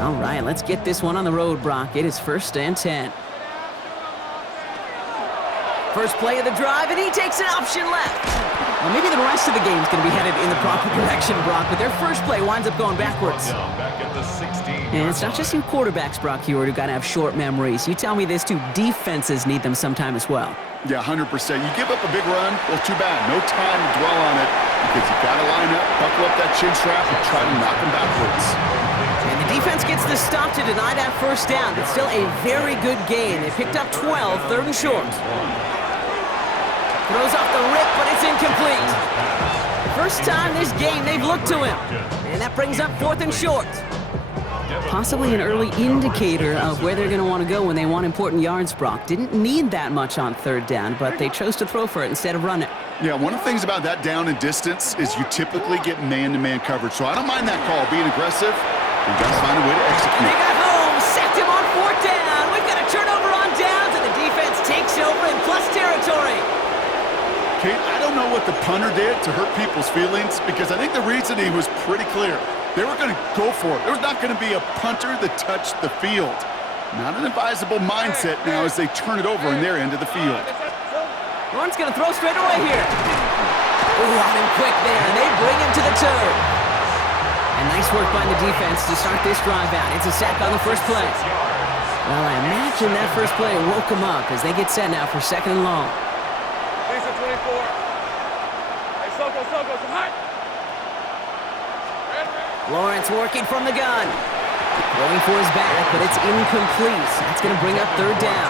All right, let's get this one on the road, Brock. It is 1st and 10. First play of the drive, and he takes an option left. Well, maybe the rest of the game's going to be headed in the proper direction, Brock, but their first play winds up going backwards. Back at the 16. And it's not just you quarterbacks, Brock, here who got to have short memories. You tell me this, too. Defenses need them sometime as well. Yeah, 100%. You give up a big run, well, too bad. No time to dwell on it because you got to line up, buckle up that chin strap, and try to knock them backwards. And the defense gets the stop to deny that first down. It's still a very good gain. They picked up 12, 3rd and short. Throws off the rip, but it's incomplete. First time this game they've looked to him. And that brings up 4th and short. Possibly an early indicator of where they're going to want to go when they want important yards, Brock. Didn't need that much on 3rd down, but they chose to throw for it instead of run it. Yeah, one of the things about that down and distance is you typically get man-to-man coverage. So I don't mind that call, being aggressive. You got to find a way to execute. They got home, sacked him on 4th down. We've got a turnover on downs, and the defense takes over in plus territory. Kate, I don't know what the punter did to hurt people's feelings because I think the reasoning was pretty clear. They were going to go for it. There was not going to be a punter that touched the field. Not an advisable mindset now as they turn it over in their end of the field. Lawrence going to throw straight away here. Ooh, on him quick there, and they bring him to the turf. And nice work by the defense to start this drive out. It's a sack on the first play. Well, I imagine that first play woke them up as they get set now for 2nd and long. Lisa 24. Hey, Soko, come high. Lawrence working from the gun. Going for his back, but it's incomplete. That's going to bring up 3rd down.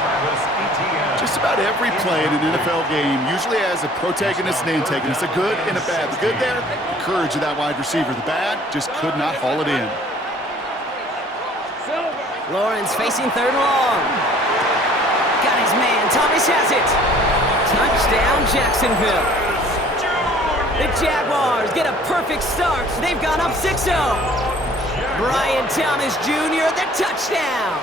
Just about every play in an NFL game usually has a protagonist and antagonist, a good and a bad. The good there, the courage of that wide receiver. The bad, just could not haul it in. Lawrence facing 3rd and long. Got his man. Thomas has it. Touchdown, Jacksonville. The Jaguars get a perfect start. They've gone up 6-0. Brian Thomas Jr., the touchdown.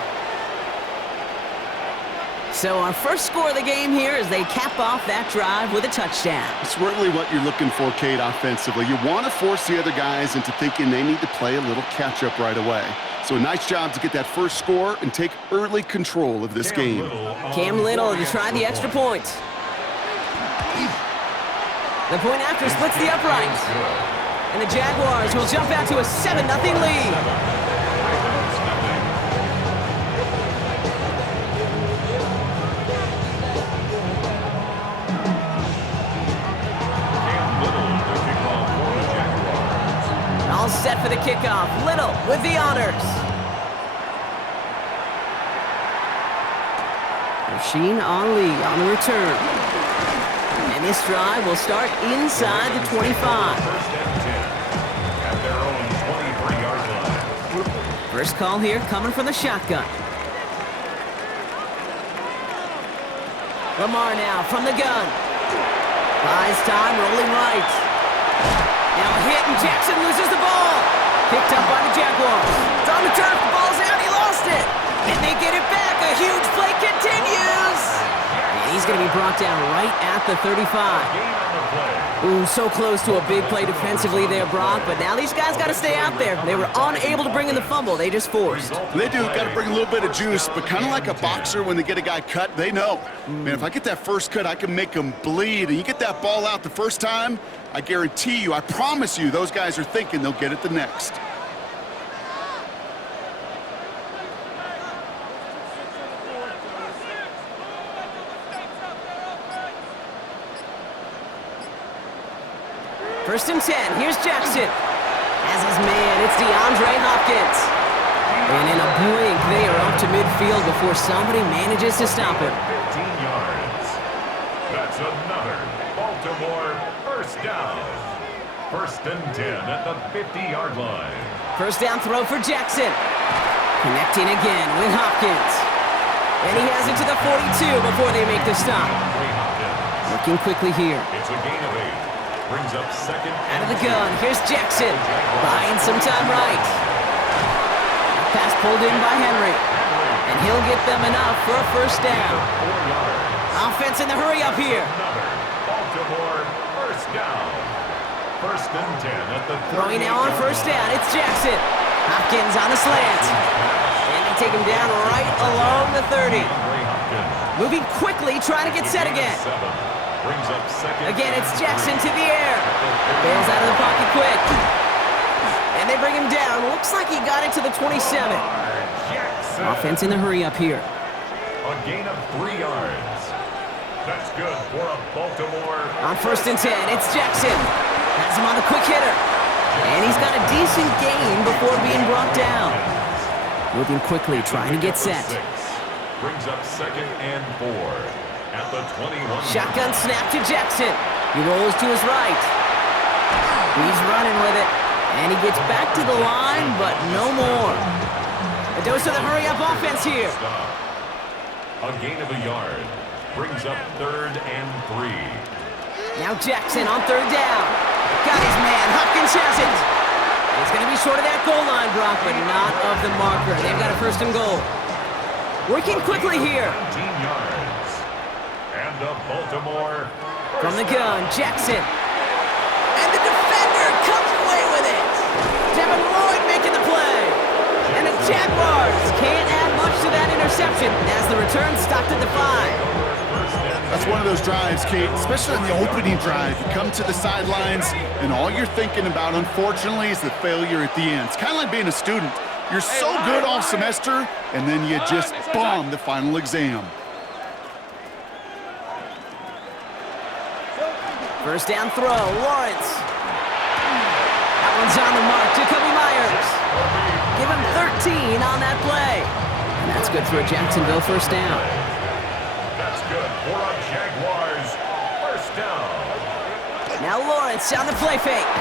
So our first score of the game here as they cap off that drive with a touchdown. It's really what you're looking for, Kate, offensively. You want to force the other guys into thinking they need to play a little catch-up right away. So a nice job to get that first score and take early control of this game. Cam Little to try the extra point. The point after splits the uprights. And the Jaguars will jump out to a 7-0 lead. All set for the kickoff. Little with the honors. Rasheen Ali on the return. And this drive will start inside the 25. First and 10 at their own 23-yard line. First call here coming from the shotgun. Lamar now from the gun. Buys time, rolling right. Now a hit, and Jackson loses the ball. Picked up by the Jaguars. It's on the turf, the ball's out, he lost it. And they get it back, a huge play continues. And he's going to be brought down right at the 35. Ooh, so close to a big play defensively there, Brock, but now these guys got to stay out there. They were unable to bring in the fumble, they just forced. They do, got to bring a little bit of juice, but kind of like a boxer when they get a guy cut, they know. Man, if I get that first cut, I can make them bleed. And you get that ball out the first time, I guarantee you, I promise you, those guys are thinking they'll get it the next. First and 10, here's Jackson. As his man, it's DeAndre Hopkins. And in a blink, they are up to midfield before somebody manages to stop him. 15 yards. That's another Baltimore first down. First and 10 at the 50-yard line. First down throw for Jackson. Connecting again with Hopkins. And he has it to the 42 before they make the stop. Looking quickly here. It's a gain of 8. Brings up second. Out of the gun, here's Jackson. Buying some time right. Pass pulled in by Henry. And he'll get them enough for a first down. Offense in the hurry up here. Another Baltimore first down. First and 10 at the 38. Throwing now on first down, it's Jackson. Hopkins on the slant. And they take him down right along the 30. Moving quickly, trying to get set again. Again, it's Jackson to the air. Bails out of the pocket quick. And they bring him down. Looks like he got it to the 27. Offense in the hurry up here. A gain of 3 yards. That's good for a Baltimore. On 1st and 10, it's Jackson. Has him on the quick hitter. And he's got a decent gain before being brought down. Moving quickly, trying to get set. Brings up 2nd and 4 at the 21. Shotgun snap to Jackson. He rolls to his right. He's running with it. And he gets back to the line, but no more. A dose of the hurry-up offense here. A gain of a yard. Brings up 3rd and 3. Now Jackson on 3rd down. Got his man. Hopkins has it. It's going to be short of that goal line, Brock, but not of the marker. They've got a 1st and goal. Working quickly here. 19 yards. And the Baltimore. From the gun, Jackson. And the defender comes away with it. Devin Lloyd making the play. And the Jaguars can't add much to that interception as the return stopped at the 5. That's one of those drives, Kate, especially on the opening drive. You come to the sidelines, and all you're thinking about, unfortunately, is the failure at the end. It's kind of like being a student. You're so good all semester, and then you just bomb the final exam. 1st down throw, Lawrence. That one's on the mark, Jacoby Myers. Give him 13 on that play. And that's good for a Jacksonville 1st down. That's good for a Jaguars 1st down. Now Lawrence on the play fake.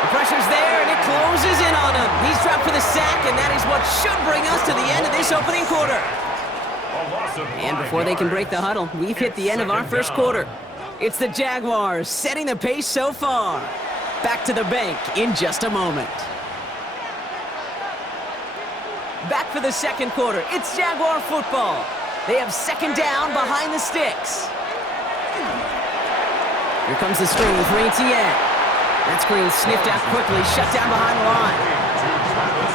The pressure's there, and it closes in on him. He's dropped for the sack, and that is what should bring us to the end of this opening quarter. And before they can break the huddle, we've hit the end of our 1st quarter. It's the Jaguars setting the pace so far. Back to the bank in just a moment. Back for the 2nd quarter. It's Jaguar football. They have 2nd down behind the sticks. Here comes the screen for Etienne. That screen sniffed out quickly, shut down behind the line.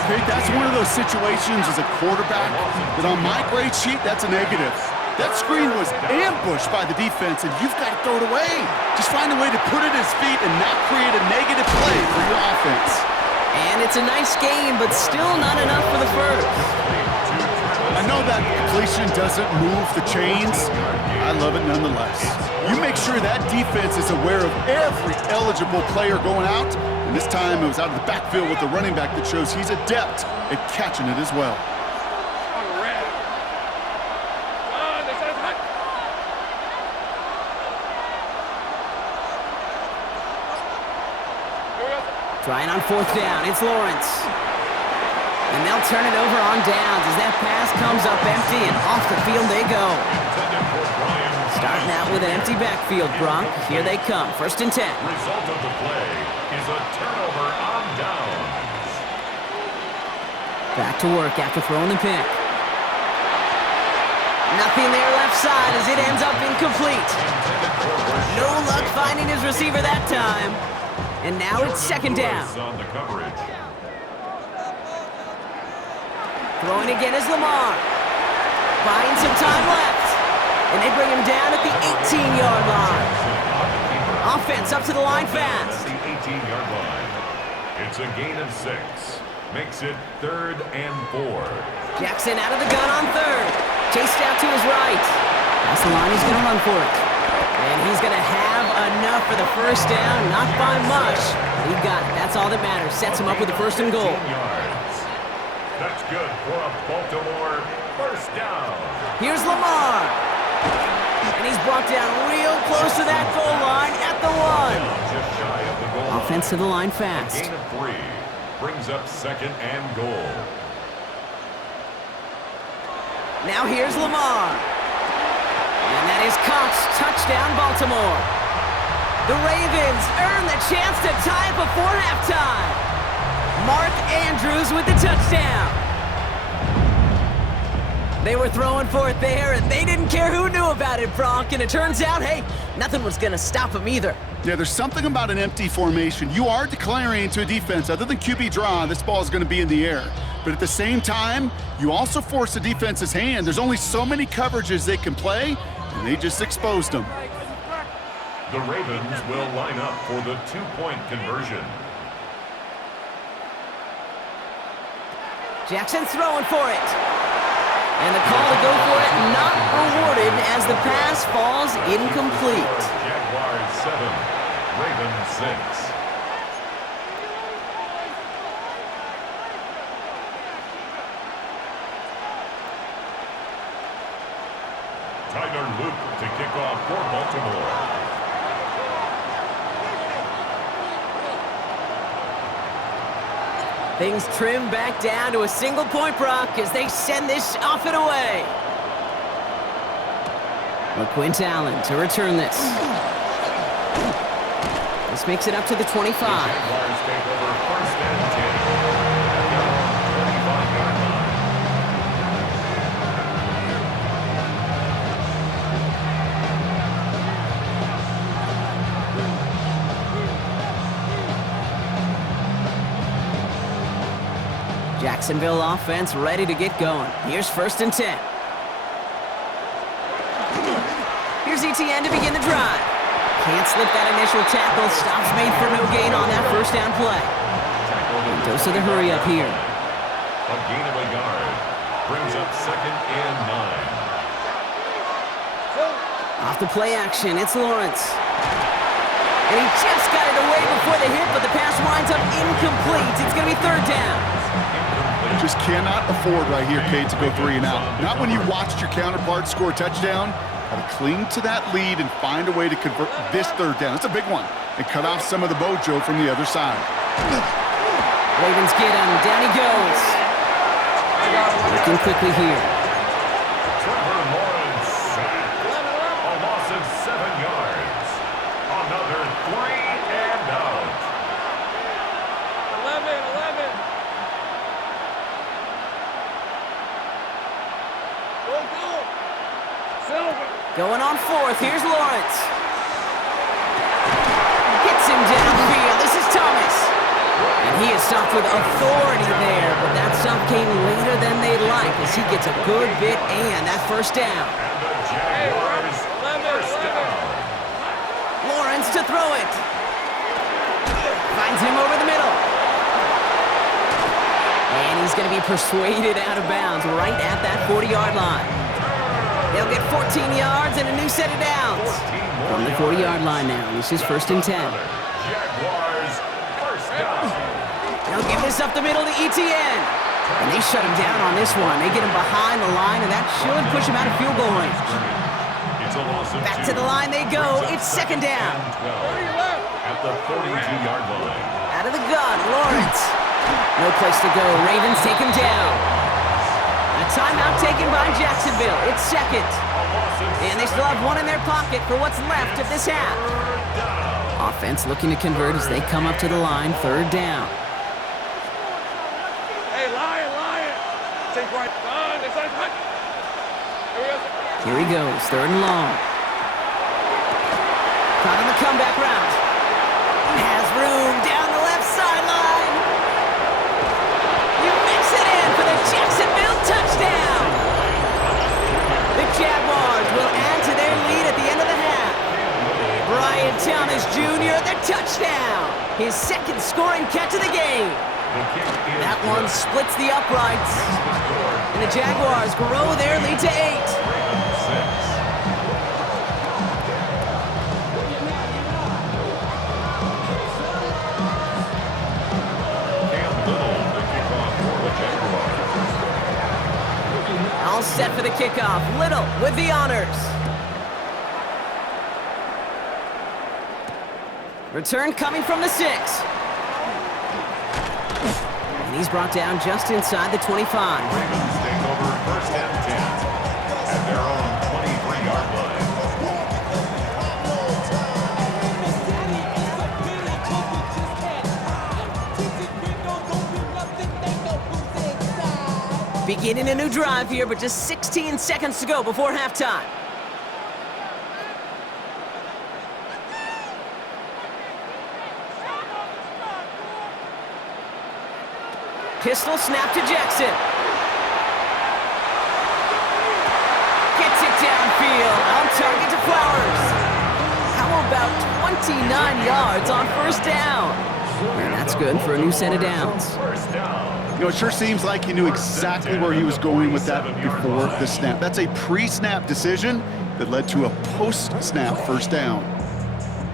Okay, that's one of those situations as a quarterback that on my grade sheet, that's a negative. That screen was ambushed by the defense, and you've got to throw it away. Just find a way to put it at his feet and not create a negative play for your offense. And it's a nice game, but still not enough for the 1st. I know that completion doesn't move the chains. I love it nonetheless. You make sure that defense is aware of every eligible player going out. And this time it was out of the backfield with the running back that shows he's adept at catching it as well. Trying on 4th down, it's Lawrence. And they'll turn it over on downs as that pass comes up empty, and off the field they go. Starting out with an empty backfield, Brock. Here they come, 1st and 10. Result of the play is a turnover on downs. Back to work after throwing the pick. Nothing there left side as it ends up incomplete. No luck finding his receiver that time. And now it's 2nd down. On the coverage. Throwing again is Lamar. Buying some time left. And they bring him down at the 18-yard line. Offense up to the line fast. The 18-yard line. It's a gain of 6. Makes it 3rd and 4. Jackson out of the gun on 3rd. Chased out to his right. That's the line, he's going to run for it. And he's going to have enough for the 1st down, not by much. He got it. That's all that matters. Sets him up with the 1st and goal. Yards. That's good for a Baltimore 1st down. Here's Lamar. And he's brought down real close to that goal line at the 1. Just shy of the goal. Offense to the line fast. Gain of 3. Brings up 2nd and goal. Now here's Lamar. And that is Cox, touchdown Baltimore. The Ravens earn the chance to tie it before halftime. Mark Andrews with the touchdown. They were throwing for it there, and they didn't care who knew about it, Bronk. And it turns out, hey, nothing was going to stop them either. Yeah, there's something about an empty formation. You are declaring to a defense, other than QB draw, this ball is going to be in the air. But at the same time, you also force the defense's hand. There's only so many coverages they can play, and they just exposed them. The Ravens will line up for the two-point conversion. Jackson's throwing for it. And the call to go for it not rewarded as the pass falls incomplete. Jaguars 7, Ravens 6. Tyler Luke to kick off for Baltimore. Things trim back down to a single point, Brock, as they send this off and away. Quint Allen to return this. This makes it up to the 25. The Jaguars take over first and 10. At their own 25-yard line. Jacksonville offense ready to get going. Here's first and 10. Here's ETN to begin the drive. Can't slip that initial tackle. Stops made for no gain on that first down play. Dose of the hurry up here. A gain of a yard brings up second and 9. Off the play action, it's Lawrence. And he just got it away before the hit, but the pass winds up incomplete. It's going to be third down. Just cannot afford right here, Kate, to go 3 and out. Not when you watched your counterpart score a touchdown. Got to cling to that lead and find a way to convert this third down. It's a big one. And cut off some of the mojo from the other side. Ravens get him. Down he goes. Looking quickly here. Trevor Lawrence sacked. A loss of 7 yards. Another 3 and out. 11. Go. Silver. Going on fourth. Here's Lawrence. Gets him downfield. This is Thomas. And he is stopped with authority there, but that stop came later than they'd like as he gets a good bit and that first down. And the Jaguars first down. Lawrence to throw it. Finds him over the middle. And he's going to be persuaded out of bounds right at that 40-yard line. They'll get 14 yards and a new set of downs. From the 40-yard line now, this is first and 10. Jaguars first down. They'll give this up the middle to ETN. And they shut him down on this one. They get him behind the line, and that should push him out of field goal range. It's a loss of Back 2. to the line they go. It's second down. 12 at the 42-yard line. Out of the gun, Lawrence. No place to go. Ravens take him down. A timeout taken by Jacksonville. It's second. And they still have one in their pocket for what's left of this half. Offense looking to convert as they come up to the line. Third down. Hey, Lion. Take right. Here he goes. Third and long. Caught on the comeback route. Has room down the left sideline. You mix it in for the Jacksonville touchdown. The Jaguars will add to their lead at the end of the half. Brian Thomas Jr., the touchdown. His second scoring catch of the game. That one splits the uprights. And the Jaguars grow their lead to 8. All set for the kickoff. Little with the honors. Return coming from the 6. And he's brought down just inside the 25. Ravens take over first and 10 at their own 23-yard line. Beginning a new drive here, but just 16 seconds to go before halftime. Pistol snap to Jackson. Gets it downfield. On target to Flowers. How about 29 yards on first down? And that's good for a new set of downs. First down. You know, it sure seems like he knew exactly where he was going with that before the snap. That's a pre-snap decision that led to a post-snap first down.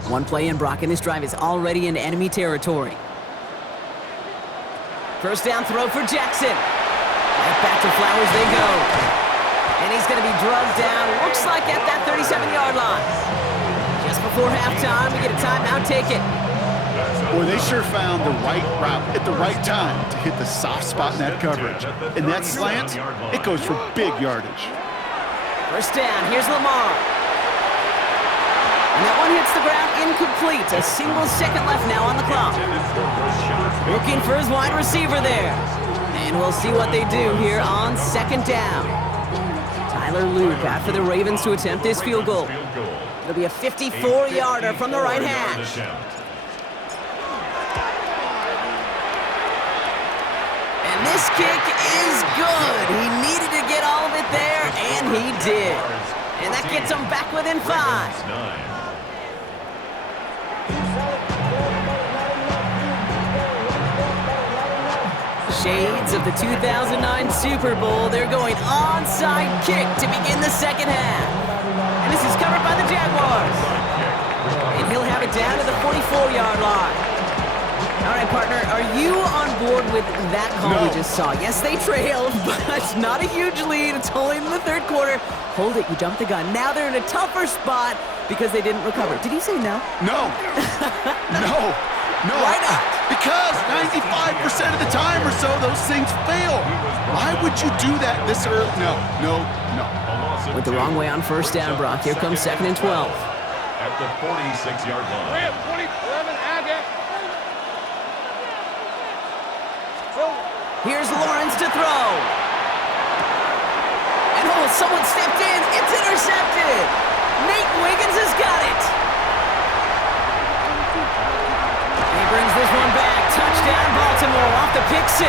One play in, Brock, and this drive is already in enemy territory. First down throw for Jackson. Right back to Flowers they go. And he's going to be drugged down, looks like at that 37-yard line. Just before halftime, we get a timeout, take it. Boy, they sure found the right route at the right time to hit the soft spot in that coverage. And that slant, it goes for big yardage. First down, here's Lamar. And that one hits the ground incomplete. A single second left now on the clock. Looking for his wide receiver there. And we'll see what they do here on second down. Tyler Luke after the Ravens to attempt this field goal. It'll be a 54-yarder from the right hash. And this kick is good. He needed to get all of it there, and he did. And that gets him back within 5. Shades of the 2009 Super Bowl. They're going onside kick to begin the second half. And this is covered by the Jaguars. And he'll have it down to the 44-yard line. All right, partner, are you on board with that call we just saw? Yes, they trailed, but not a huge lead. It's only in the third quarter. Hold it, you jumped the gun. Now they're in a tougher spot because they didn't recover. Did you say no? No. No. No. Why not? Because 95% of the time or so, those things fail. Why would you do that this early? No. Went the wrong way on first down, Brock. Here comes 2nd and 12. At the 46-yard line. 11, add it. Here's Lawrence to throw. And someone stepped in. It's intercepted. Nate Wiggins has got it. And he brings this one back. Touchdown, Baltimore, off the pick 6.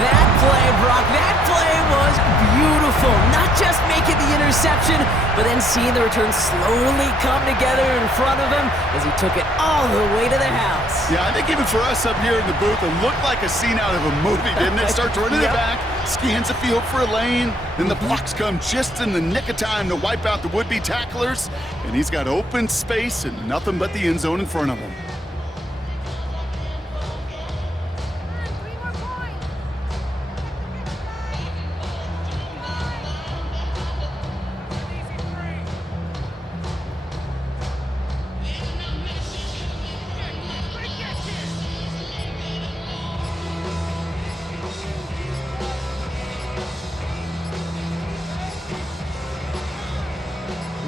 That play, Brock, that play was beautiful. Not just making the interception, but then seeing the return slowly come together in front of him as he took it all the way to the house. Yeah, I think even for us up here in the booth, it looked like a scene out of a movie, didn't it? Starts running it back, scans the field for a lane, then the blocks come just in the nick of time to wipe out the would-be tacklers, and he's got open space and nothing but the end zone in front of him.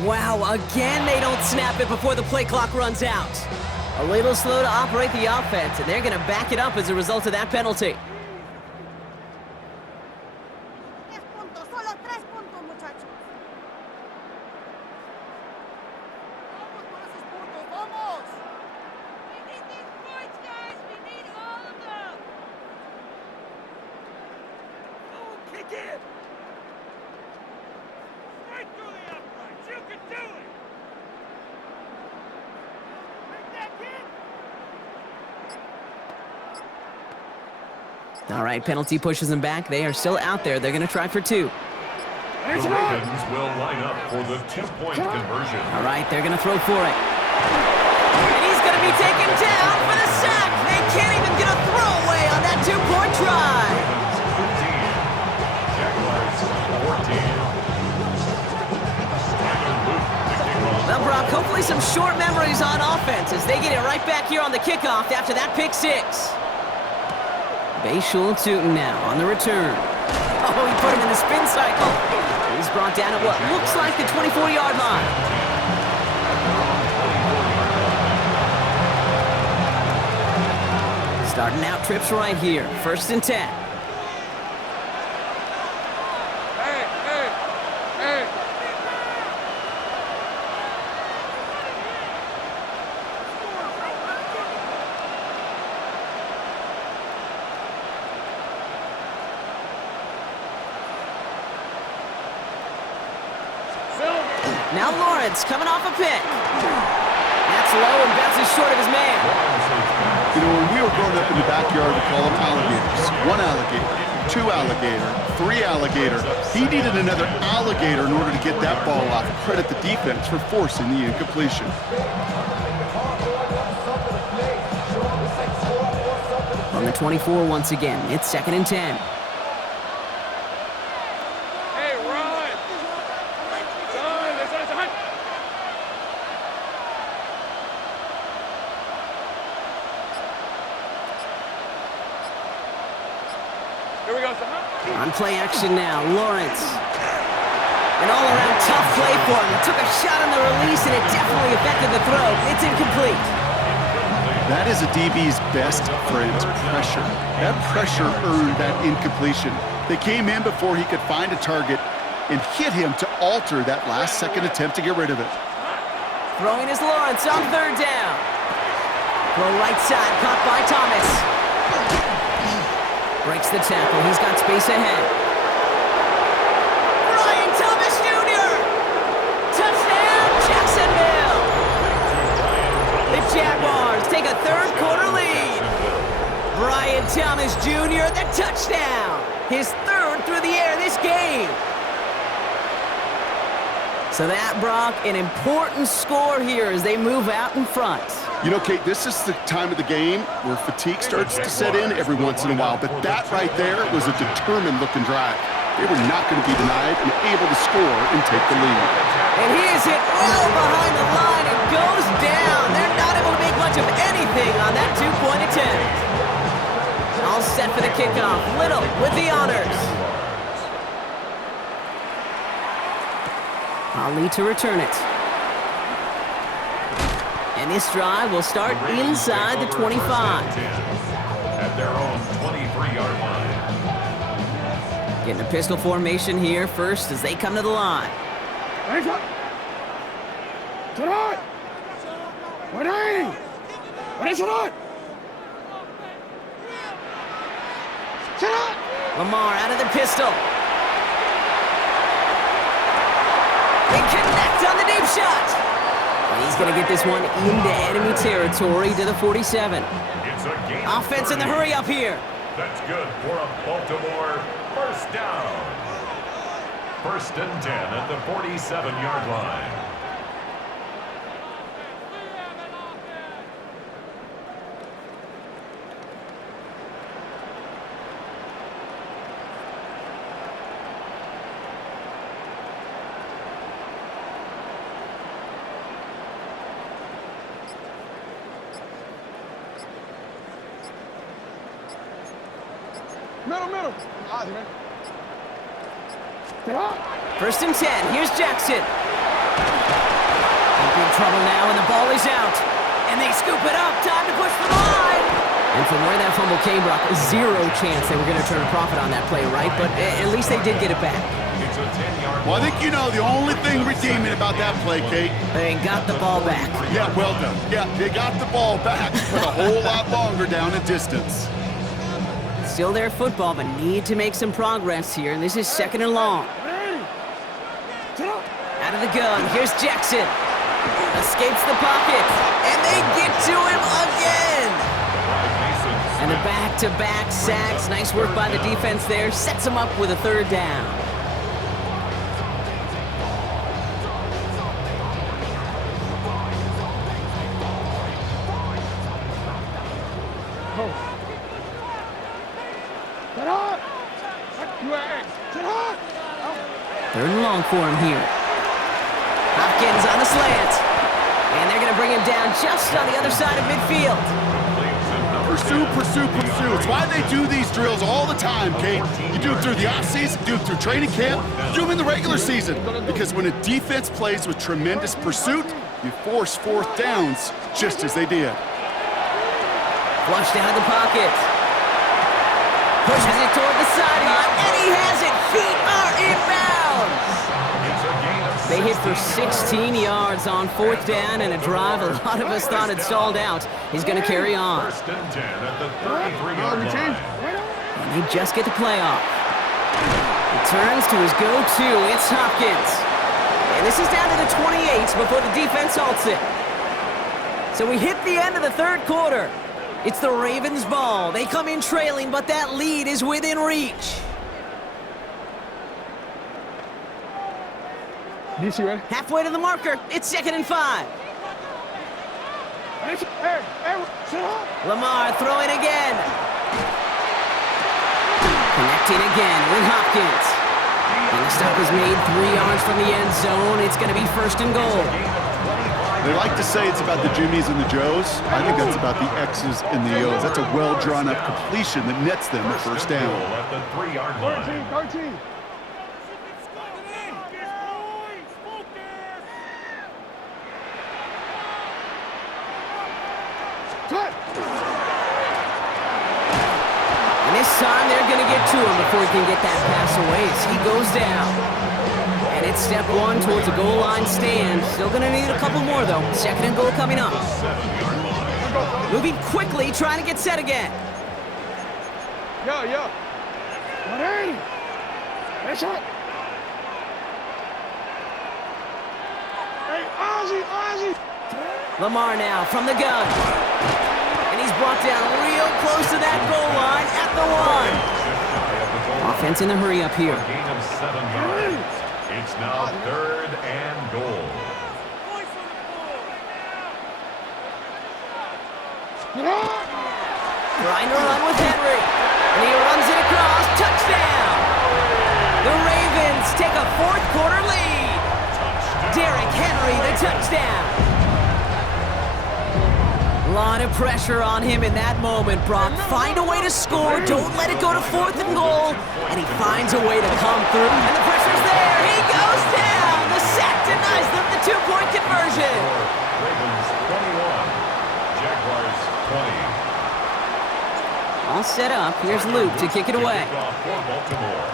Wow, again they don't snap it before the play clock runs out. A little slow to operate the offense, and they're going to back it up as a result of that penalty. All right, penalty pushes them back. They are still out there. They're going to try for 2. The Ravens will line up for the 2-point conversion. All right, they're going to throw for it. And he's going to be taken down for the sack. They can't even get a throwaway on that 2-point try. Ravens 15, Jaguars 14. Well, Brock, hopefully some short memories on offense as they get it right back here on the kickoff after that pick 6. Bayshul Tootin now on the return. Oh, he put him in the spin cycle. He's brought down at what looks like the 24-yard line. Starting out trips right here. 1st and 10. Hey. Now Lawrence coming off a pick. That's low and bounces short of his man. You know, when we were growing up in the backyard, we call them alligators. 1 alligator, 2 alligator, 3 alligator. He needed another alligator in order to get that ball off. Credit the defense for forcing the incompletion. From the 24 once again, it's 2nd and 10. On play action now, Lawrence. An all-around tough play for him. He took a shot on the release, and it definitely affected the throw. It's incomplete. That is a DB's best friend, pressure. That pressure earned that incompletion. They came in before he could find a target and hit him to alter that last-second attempt to get rid of it. Throwing is Lawrence on 3rd down. Throw right side, caught by Thomas. Breaks the tackle. He's got space ahead. Brian Thomas Jr. Touchdown, Jacksonville. The Jaguars take a 3rd quarter lead. Brian Thomas Jr., the touchdown. His 3rd through the air this game. So that, Brock, an important score here as they move out in front. You know, Kate, this is the time of the game where fatigue starts to set in every once in a while, but that right there was a determined-looking drive. They were not going to be denied and able to score and take the lead. And he is hit well behind the line and goes down. They're not able to make much of anything on that 2-point attempt. All set for the kickoff. Little with the honors. Ali to return it. And this drive will start inside the 25. At their own 23-yard line. Getting a pistol formation here first as they come to the line. Lamar out of the pistol. They connect on the deep shot. And he's going to get this one into enemy territory to the 47. Offense in the hurry up here. That's good for a Baltimore 1st down. 1st and 10 at the 47-yard line. Middle. 1st and 10. Here's Jackson. In big trouble now, and the ball is out. And they scoop it up. Time to push for the line. And from where that fumble came, Brock, 0 chance they were going to turn a profit on that play, right? But at least they did get it back. It's a 10-yard. Well, I think you know the only thing redeeming about that play, Kate. They got the ball back. Yeah, well done. Yeah, they got the ball back, but a whole lot longer down a distance. Still their football, but need to make some progress here. And this is 2nd and long. Out of the gun, here's Jackson. Escapes the pocket, and they get to him again. And the back-to-back sacks. Nice work by the defense there. Sets him up with a 3rd down. Third and long for him here. Hopkins on the slant. And they're going to bring him down just on the other side of midfield. Pursue. It's why they do these drills all the time, Kate. You do it through the offseason, do it through training camp, do them in the regular season. Because when a defense plays with tremendous pursuit, you force 4th downs just as they did. Flushed out of the pocket. Pushes it toward the sideline, and he has it. Feet are inbounds. They hit for 16 yards on 4th down and a drive a lot of us thought had stalled out. He's going to carry on. First and 10 at the 33-yard line. And they just get the playoff. He turns to his go-to. It's Hopkins. And this is down to the 28 before the defense halts it. So we hit the end of the 3rd quarter. It's the Ravens' ball. They come in trailing, but that lead is within reach. DC ready? Halfway to the marker. It's 2nd and 5. Hey, sit up. Lamar throwing again. Connecting again with Hopkins. And the stop is made 3 yards from the end zone. It's going to be 1st and goal. They like to say it's about the Jimmies and the Joes. I think that's about the X's and the O's. That's a well-drawn-up completion that nets them the 1st down. At the 3-yard line. 13. And this time they're going to get to him before he can get that pass away as he goes down. And it's step 1 towards a goal line stand. Still going to need a couple more, though. 2nd and goal coming up. Moving quickly, trying to get set again. Yo. Ready? That's it. Hey, Ozzy. Lamar now from the gun. And he's brought down real close to that goal line at the 1. Offense in the hurry up here. Gain of 7 yards. It's now 3rd and goal. Trying to run with Henry. And he runs it across. Touchdown! The Ravens take a 4th quarter lead. Derrick Henry, the touchdown. A lot of pressure on him in that moment, Brock. Find a way to score. Don't let it go to 4th and goal. And he finds a way to come through. And the pressure's there. He goes down. The sack denies them the 2-point conversion. Ravens 21, Jaguars 20. All set up. Here's Luke to kick it away. For Baltimore.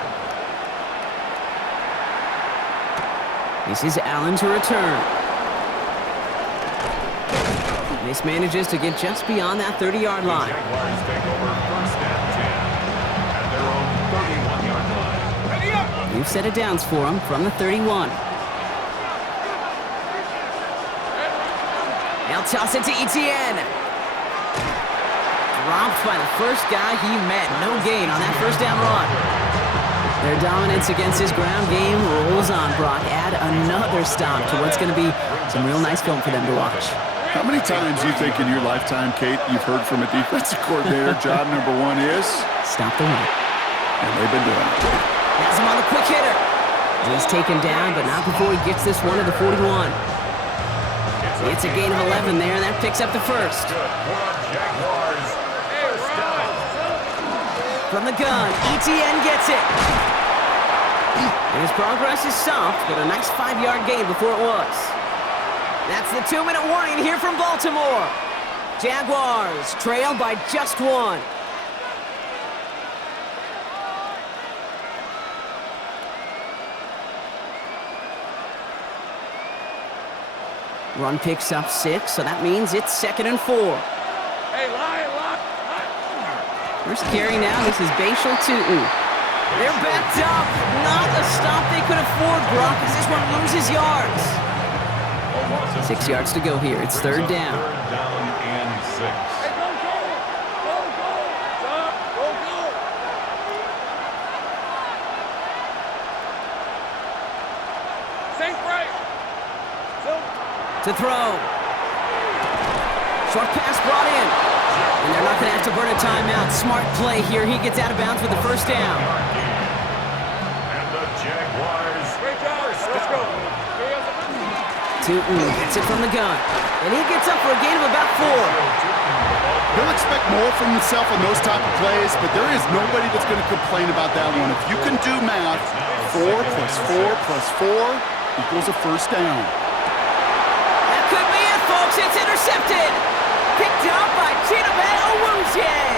This is Allen to return. This manages to get just beyond that 30-yard line. Jaguars take over 1st and 10 at their own 31-yard line. New set of downs for him from the 31. Now toss it to Etienne. Dropped by the first guy he met. No gain on that 1st down run. Their dominance against his ground game rolls on, Brock. Add another stop to what's going to be some real nice film for them to watch. How many times do you think in your lifetime, Kate, you've heard from a defensive coordinator, job number 1 is? Stop the run. And they've been doing it. Has him on the quick hitter. And he's taken down, but not before he gets this one to the 41. It's a gain of 11 there, and that picks up the 1st. Jaguars, 1st down. From the gun, Etienne gets it. And his progress is soft, but a nice 5-yard gain before it was. That's the 2-minute warning here from Baltimore. Jaguars trail by just 1. Run picks up 6, so that means it's 2nd and 4. Hey, lie. First carry now, this is Bashal Tootin. They're backed up. Not a stop they could afford, Brock, as this one loses yards. 6 yards to go here. It's 3rd down. 3rd down and 6. Hey, go. Stop. Go. Think right. To throw. Short pass brought in. And they're not going to have to burn a timeout. Smart play here. He gets out of bounds with the 1st down. And the Jaguars. Great job. Let's go. Tootin gets it from the gun. And he gets up for a gain of about 4. He'll expect more from himself on those type of plays, but there is nobody that's going to complain about that one. If you can do math, 4 plus 4 plus 4 equals a 1st down. That could be it, folks. It's intercepted. Picked up by Chidobe Awuzie.